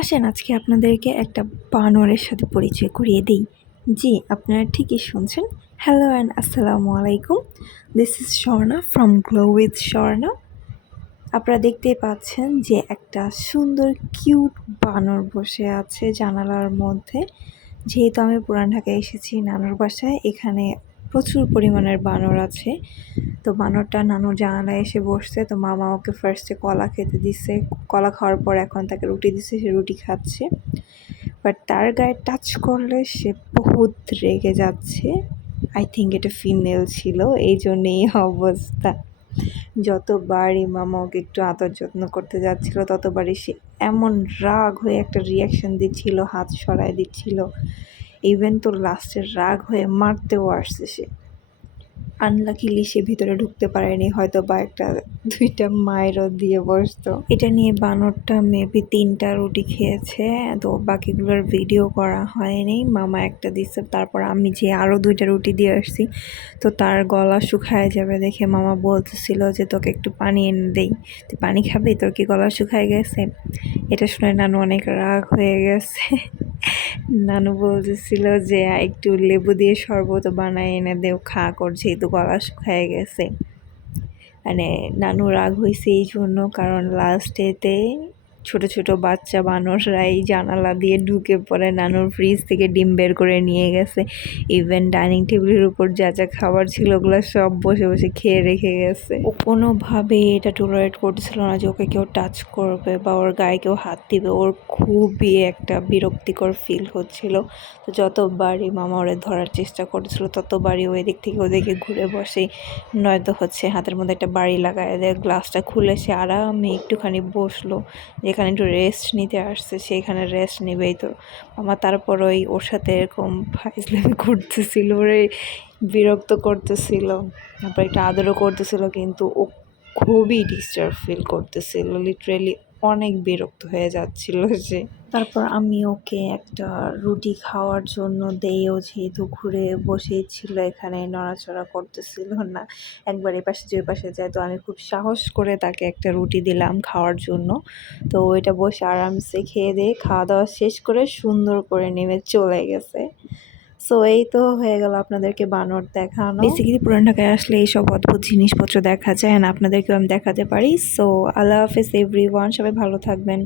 আসেন আজকে আপনাদেরকে একটা বানরের সাথে পরিচয় করিয়ে দিই। জি, আপনারা ঠিকই শুনছেন। হ্যালো অ্যান্ড আসসালামু আলাইকুম। This is Swarna from glow with Swarna. আপনারা দেখতেই পাচ্ছেন যে একটা সুন্দর কিউট বানর বসে আছে জানালার মধ্যে। যেহেতু আমি পুরান ঢাকায় এসেছি নানুর বাসায়, এখানে প্রচুর পরিমাণের বানর আছে। তো বানরটা নানুর জানালায় এসে বসছে। তো মামা ওকে ফার্স্টে কলা খেতে দিছে, কলা খাওয়ার পর এখন তাকে রুটি দিছে, সে রুটি খাচ্ছে। বাট তার গায়ে টাচ করলে সে বহুত রেগে যাচ্ছে। আই থিঙ্ক এটা ফিমেল ছিল, এই জন্য এই অবস্থা। যতবারই মামা ওকে একটু আদর যত্ন করতে যাচ্ছিল ততবারই সে এমন রাগ হয়ে একটা রিয়াকশন দিচ্ছিল, হাত সরায় দিচ্ছিল। ইভেন তো লাস্টের রাগ হয়ে মারতেও আসছে সে। আনলাকিলি সে ভিতরে ঢুকতে পারেনি, হয়তো বা একটা দুইটা মায়েরও দিয়ে বসতো। এটা নিয়ে বানরটা মেবি 3টা রুটি খেয়েছে, তো বাকিগুলোর ভিডিও করা হয়নি। মামা একটা দিচ্ছে, তারপর আমি যে আরও 2টা রুটি দিয়ে আসছি, তো তার গলা শুকায় যাবে দেখে মামা বলতেছিল যে তোকে একটু পানি এনে দেই, তুই পানি খাবি, তোর কি গলা শুকায় গেছে? এটা শুনে নানু অনেক রাগ হয়ে গেছে। নানু বলতেছিল যে একটু লেবু দিয়ে শরবত বানায় এনে দেও, খা কর, যেহেতু গলা শুকায় গেছে। মানে নানু রাগ হয়েছে এই জন্য, কারণ লাস্টেতে ছোট ছোট বাচ্চা বানররা এই জানালা দিয়ে ঢুকে পড়ে, নানুর ফ্রিজ থেকে ডিম বের করে নিয়ে গেছে। ইভেন ডাইনিং টেবিলের উপর যা যা খাবার ছিল ওগুলো সব বসে বসে খেয়ে রেখে গেছে। ও কোনোভাবেই এটা টলারেট করতেছিল না যে ওকে কেউ টাচ করবে বা ওর গায়ে কেউ হাত দিবে। ওর খুবই একটা বিরক্তিকর ফিল হচ্ছিল। তো যতবারই মামা ওরে ধরার চেষ্টা করতেছিল ততবারই ওই দিক থেকে ওদিকে ঘুরে বসে, নয়তো হাতের মধ্যে একটা বাড়ি লাগায় দেয়। গ্লাসটা খুলে সে আরামে একটুখানি বসলো, যেখানে একটু রেস্ট নিতে আসছে সেইখানে রেস্ট নেবেই। তো মামা তারপর ওর সাথে এরকম ফাইজলামি করতেছিল, ওরে বিরক্ত করতেছিল, তারপর একটা আদরও করতেছিল, কিন্তু ও খুবই ডিস্টার্ব ফিল করতেছিল, লিটারেলি অনেক বিরক্ত হয়ে যাচ্ছিল সে। তারপর আমি ওকে একটা রুটি খাওয়ার জন্য দেইও, যেহেতু ঘুরে বসেই ছিল, এখানে নড়াচড়া করতেছিল না, একবার এপাশে যে পাশে যায়। তো আমি খুব সাহস করে তাকে একটা রুটি দিলাম খাওয়ার জন্য। তো ওইটা বসে আরামসে খেয়ে দিয়ে খাওয়া দাওয়া শেষ করে সুন্দর করে নেমে চলে গেছে। সো এই তো হয়ে গেল আপনাদেরকে বানর দেখানো। বেসিক্যালি পুরান ঢাকায় আসলে এইসব অদ্ভুত জিনিসপত্র দেখা যায়, আর আপনাদেরকেও আমি দেখাতে পারি। সো আল্লাহ হাফেজ এভরিওয়ান, সবাই ভালো থাকবেন।